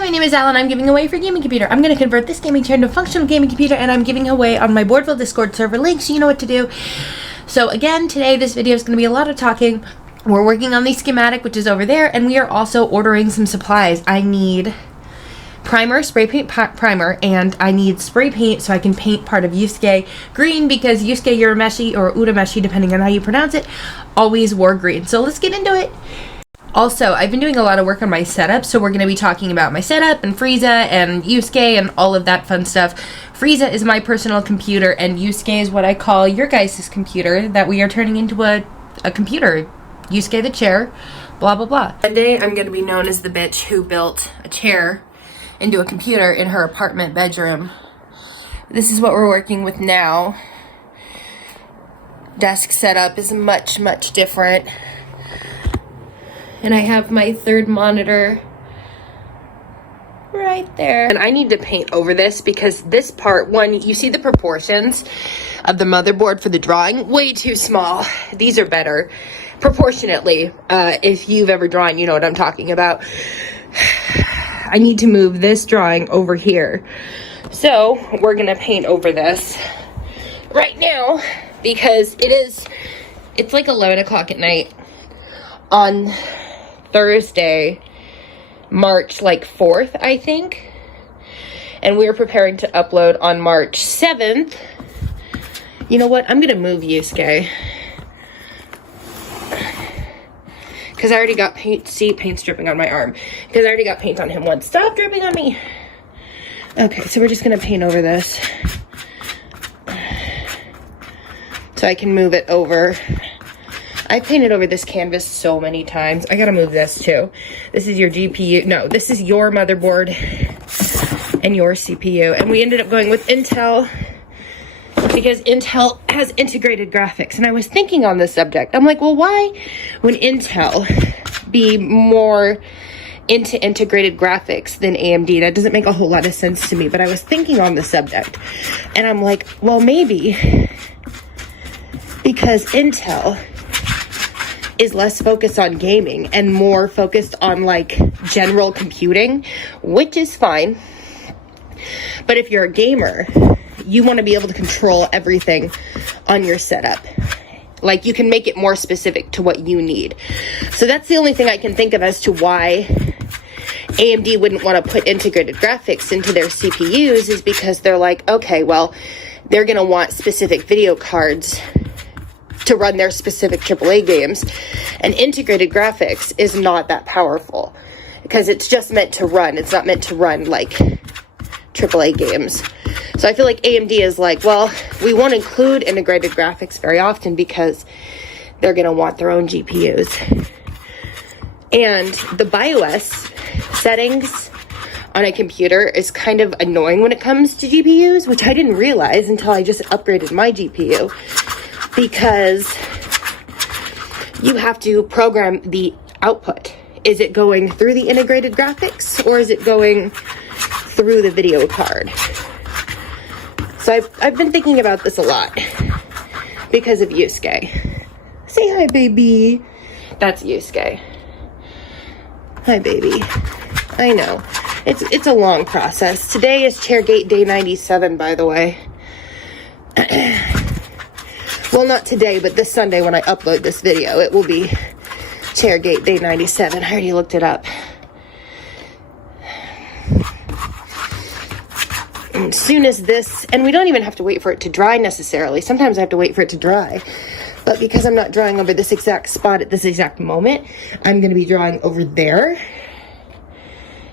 Hi, my name is Alan. I'm giving away for gaming computer. I'm going to convert this gaming chair into a functional gaming computer, and I'm giving away on my Boardville Discord server link, so you know what to do. So again, today this video is going to be a lot of talking. We're working on the schematic, which is over there, and we are also ordering some supplies. I need primer, spray paint primer, and I need spray paint so I can paint part of Yusuke green, because Yusuke Urameshi, or Urameshi, depending on how you pronounce it, always wore green. So let's get into it. Also, I've been doing a lot of work on my setup, so we're going to be talking about my setup and Frieza and Yusuke and all of that fun stuff. Frieza is my personal computer, and Yusuke is what I call your guys' computer that we are turning into a computer. Yusuke the chair, blah blah blah. One day I'm going to be known as the bitch who built a chair into a computer in her apartment bedroom. This is what we're working with now. Desk setup is much different. And I have my third monitor right there. And I need to paint over this because this part, one, you see the proportions of the motherboard for the drawing? Way too small. These are better proportionately. If you've ever drawn, you know what I'm talking about. I need to move this drawing over here. So we're gonna paint over this right now because it's like 11 o'clock at night on Thursday, March 4th, I think, and we're preparing to upload on March 7th. You know what? I'm gonna move Yusuke because I already got paint. See, paint's dripping on my arm because I already got paint on him once. Stop dripping on me. Okay, so we're just gonna paint over this so I can move it over. I've painted over this canvas so many times. I gotta move this too. This is your GPU. No, this is your motherboard and your CPU. And we ended up going with Intel because Intel has integrated graphics. And I was thinking on this subject. I'm like, well, why would Intel be more into integrated graphics than AMD? That doesn't make a whole lot of sense to me. But I was thinking on the subject. And I'm like, well, maybe because Intel is less focused on gaming and more focused on general computing, which is fine. But if you're a gamer, you want to be able to control everything on your setup. Like, you can make it more specific to what you need. So that's the only thing I can think of as to why AMD wouldn't want to put integrated graphics into their CPUs, is because they're like, okay, well, they're going to want specific video cards to run their specific AAA games, and integrated graphics is not that powerful because it's just meant to run. It's not meant to run like AAA games. So I feel like AMD is like, well, we won't include integrated graphics very often because they're going to want their own GPUs. And the BIOS settings on a computer is kind of annoying when it comes to GPUs, which I didn't realize until I just upgraded my GPU. Because you have to program the output. Is it going through the integrated graphics or is it going through the video card? So I've been thinking about this a lot because of Yusuke. Say hi, baby. That's Yusuke. Hi, baby. I know. It's a long process. Today is ChairGate day 97, by the way. Well, not today, but this Sunday when I upload this video, it will be ChairGate day 97. I already looked it up. And as soon as this, and we don't even have to wait for it to dry necessarily. Sometimes I have to wait for it to dry. But because I'm not drawing over this exact spot at this exact moment, I'm going to be drawing over there.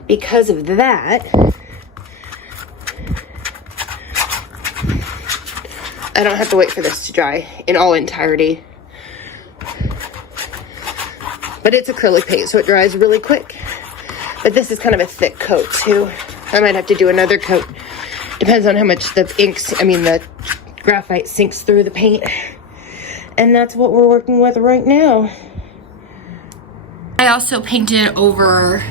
Because of that, I don't have to wait for this to dry in all entirety. But it's acrylic paint, so it dries really quick. But this is kind of a thick coat, too. I might have to do another coat. Depends on how much the graphite sinks through the paint. And that's what we're working with right now. I also painted over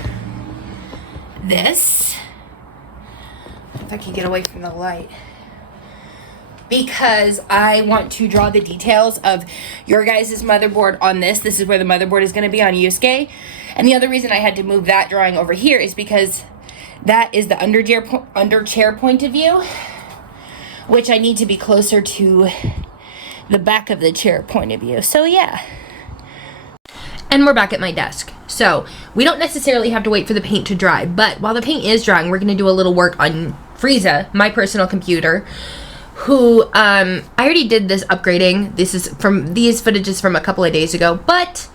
this. If I can get away from the light. Because I want to draw the details of your guys' motherboard on this. This is where the motherboard is going to be on Yusuke. And the other reason I had to move that drawing over here is because That is the under chair point of view, which I need to be closer to the back of the chair point of view. So yeah. And we're back at my desk. So we don't necessarily have to wait for the paint to dry, but while the paint is drying, we're gonna do a little work on Frieza, my personal computer, who I already did this upgrading. These footages from a couple of days ago, but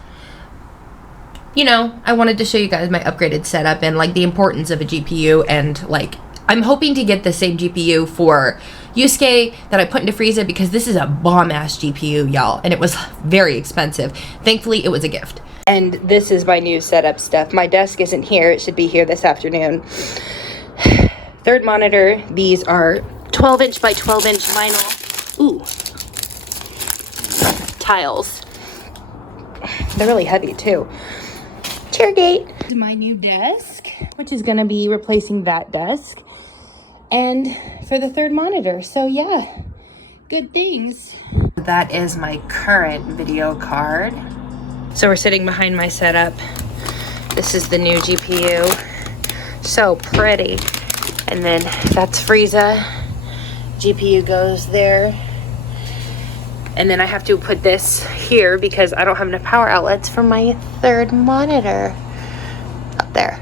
you know, I wanted to show you guys my upgraded setup and like the importance of a GPU, and like I'm hoping to get the same GPU for Yusuke that I put into Frieza, because this is a bomb-ass GPU, y'all, and it was very expensive. Thankfully, it was a gift. And this is my new setup stuff. My desk isn't here. It should be here this afternoon. Third monitor. These are 12-inch by 12-inch vinyl. Ooh. Tiles. They're really heavy, too. ChairGate. My new desk, which is going to be replacing that desk. And for the third monitor. So yeah, good things. That is my current video card. So we're sitting behind my setup. This is the new GPU. So pretty. And then that's Frieza. GPU goes there. And then I have to put this here because I don't have enough power outlets for my third monitor. Up there.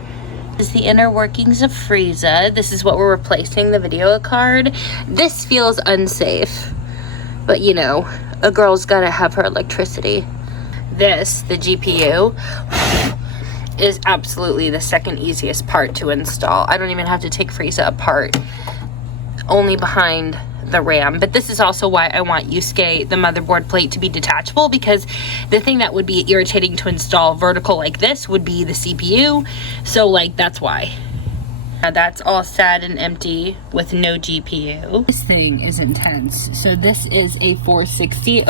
This is the inner workings of Frieza. This is what we're replacing the video card. This feels unsafe, but you know, a girl's gotta have her electricity. This, the GPU, is absolutely the second easiest part to install. I don't even have to take Frieza apart, only behind the RAM. But this is also why I want Yusuke, the motherboard plate, to be detachable, because the thing that would be irritating to install vertical like this would be the CPU. So like, that's why. Now that's all sad and empty with no GPU. This thing is intense. So this is a 4060.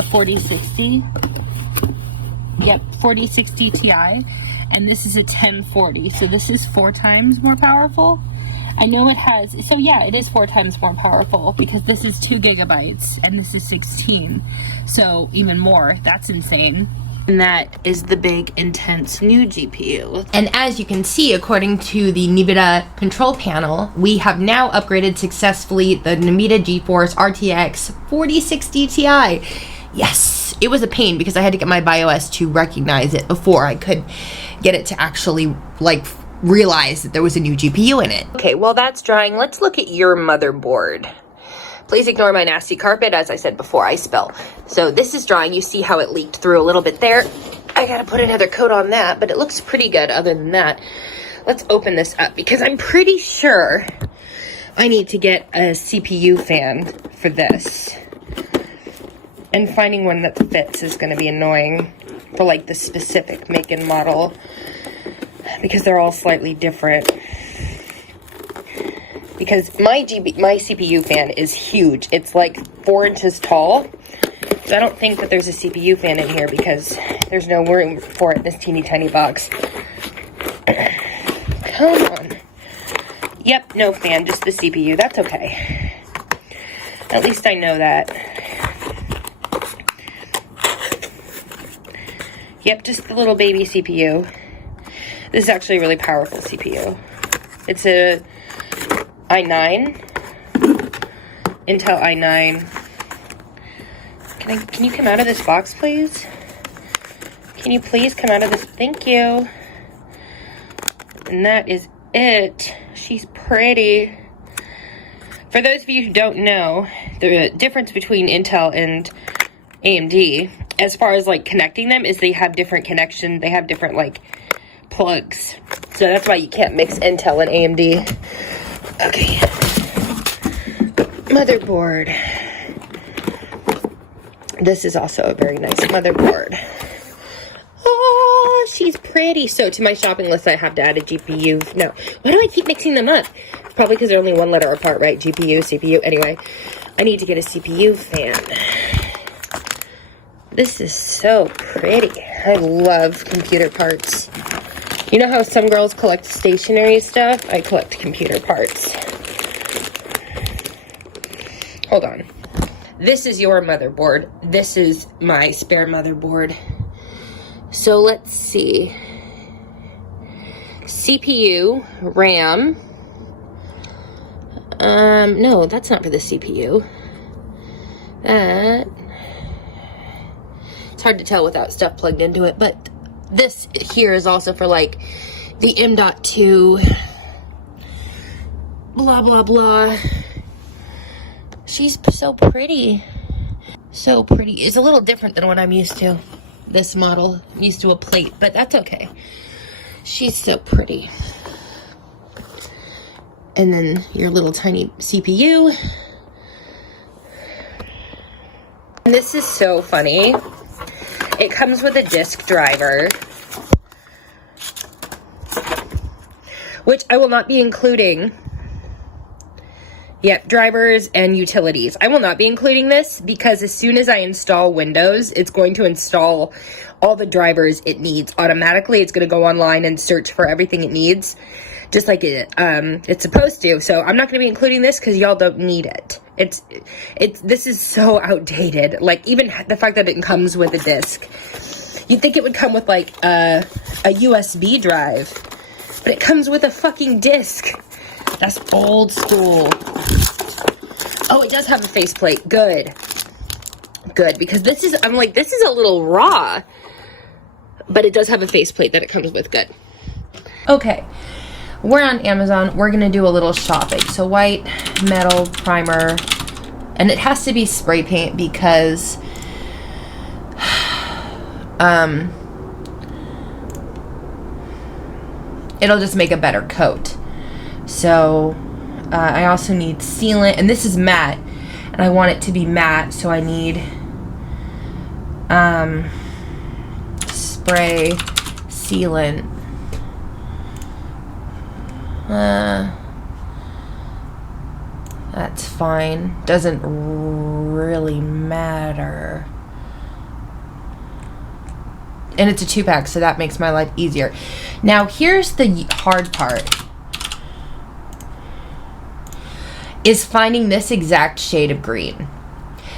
Yep, 4060 Ti. And this is a 1040. So this is 4 times more powerful. I know it has, so yeah, it is 4 times more powerful, because this is 2 gigabytes and this is 16. So even more. That's insane. And that is the big, intense new GPU. And as you can see, according to the NVIDIA control panel, we have now upgraded successfully the NVIDIA GeForce RTX 4060 Ti. Yes, it was a pain because I had to get my BIOS to recognize it before I could get it to actually like realize that there was a new GPU in it. Okay, well that's drying. Let's look at your motherboard. Please ignore my nasty carpet. As I said before, I spill. So this is drying. You see how it leaked through a little bit there. I gotta put another coat on that, but it looks pretty good other than that. Let's open this up because I'm pretty sure I need to get a CPU fan for this. And finding one that fits is gonna be annoying for like the specific make and model, because they're all slightly different. Because my CPU fan is huge. It's like 4 inches tall. So I don't think that there's a CPU fan in here because there's no room for it in this teeny tiny box. Come on. Yep, no fan, just the CPU. That's okay. At least I know that. Yep, just the little baby CPU. This is actually a really powerful CPU. It's a i9, Intel i9. Can you come out of this box, please? Can you please come out of this? Thank you. And that is it. She's pretty. For those of you who don't know, the difference between Intel and AMD, as far as like connecting them, is they have different connection. They have different like plugs. So that's why you can't mix Intel and AMD. Okay. Motherboard. This is also a very nice motherboard. Oh, she's pretty. So to my shopping list, I have to add a GPU. No. Why do I keep mixing them up? It's probably because they're only one letter apart, right? GPU, CPU. Anyway, I need to get a CPU fan. This is so pretty. I love computer parts. You know how some girls collect stationery stuff? I collect computer parts. Hold on. This is your motherboard. This is my spare motherboard. So let's see. CPU, RAM, No, that's not for the CPU. That, it's hard to tell without stuff plugged into it, but this here is also for like the M.2 blah blah blah. She's so pretty. So pretty. It's a little different than what I'm used to. This model, I'm used to a plate, but that's okay. She's so pretty. And then your little tiny CPU. And this is so funny. It comes with a disk driver, which I will not be including. Yep, drivers and utilities. I will not be including this because as soon as I install Windows, it's going to install all the drivers it needs automatically. It's going to go online and search for everything it needs, just like it's supposed to. So I'm not going to be including this because y'all don't need it. This is so outdated. Like, even the fact that it comes with a disc. You'd think it would come with like a USB drive, but it comes with a fucking disc. That's old school. Oh, it does have a faceplate. Good. Good, because this is, I'm like, this is a little raw. But it does have a faceplate that it comes with. Good. Okay. We're on Amazon. We're going to do a little shopping. So white, metal, primer. And it has to be spray paint because it'll just make a better coat. So I also need sealant, and this is matte, and I want it to be matte, so I need spray sealant. That's fine. Doesn't really matter. And it's a 2-pack, so that makes my life easier. Now, here's the hard part. Is finding this exact shade of green.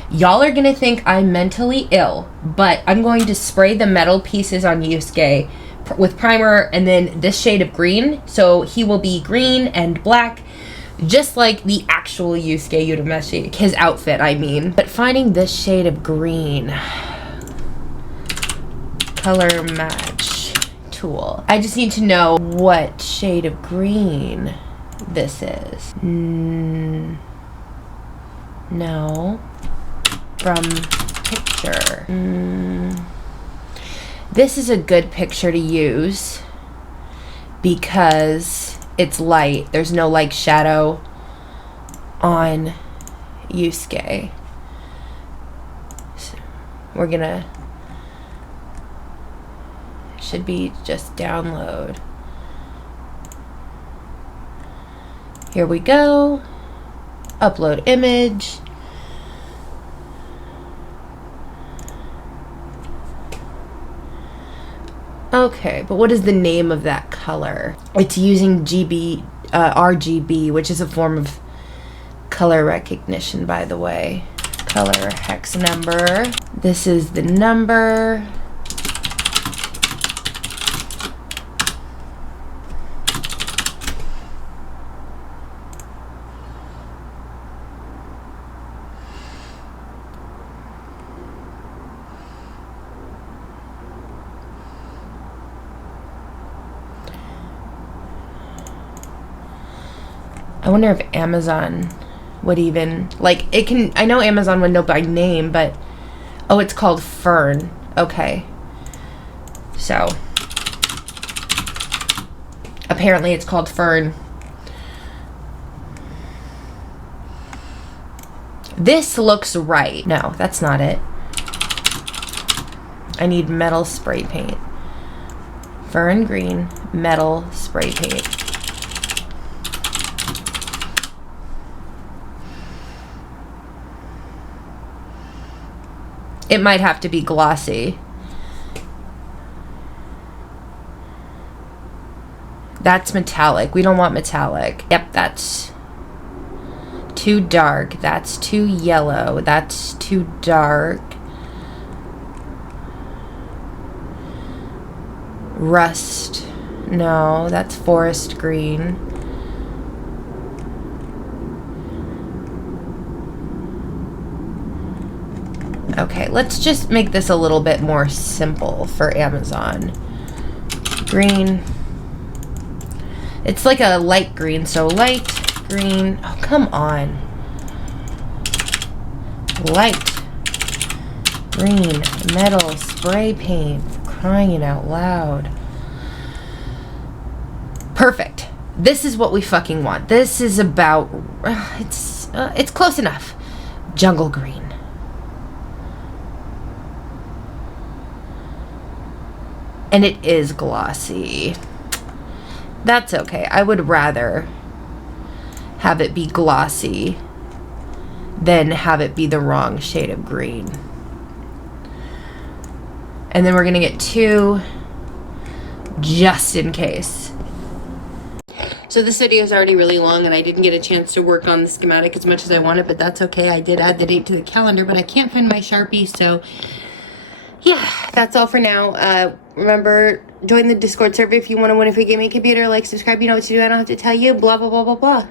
Y'all are gonna think I'm mentally ill, but I'm going to spray the metal pieces on Yusuke with primer and then this shade of green, so he will be green and black, just like the actual Yusuke Urameshi, his outfit, I mean. But finding this shade of green, color match tool. I just need to know what shade of green this is. No. From picture. This is a good picture to use because it's light. There's no like shadow on Yusuke. So we're gonna, should be just download. Here we go. Upload image. Okay, but what is the name of that color? It's using RGB, which is a form of color recognition, by the way. Color hex number. This is the number. I wonder if Amazon would even, like, it can, I know Amazon would know by name, but, oh, it's called Fern. Okay. So, apparently it's called Fern. This looks right. No, that's not it. I need metal spray paint. Fern green, metal spray paint. It might have to be glossy. That's metallic. We don't want metallic. Yep, that's too dark. That's too yellow. That's too dark. Rust. No, that's forest green. Okay, let's just make this a little bit more simple for Amazon. Green. It's like a light green, so light green. Oh, come on. Light green metal spray paint. Crying out loud. Perfect. This is what we fucking want. This is about, it's close enough. Jungle green. And it is glossy. That's okay. I would rather have it be glossy than have it be the wrong shade of green. And then we're gonna get 2 just in case. So this video is already really long and I didn't get a chance to work on the schematic as much as I wanted, but that's okay. I did add the date to the calendar, but I can't find my Sharpie, so yeah, that's all for now. Remember, join the Discord server if you want to win a free gaming computer. Like, subscribe, you know what to do. I don't have to tell you. Blah, blah, blah, blah, blah.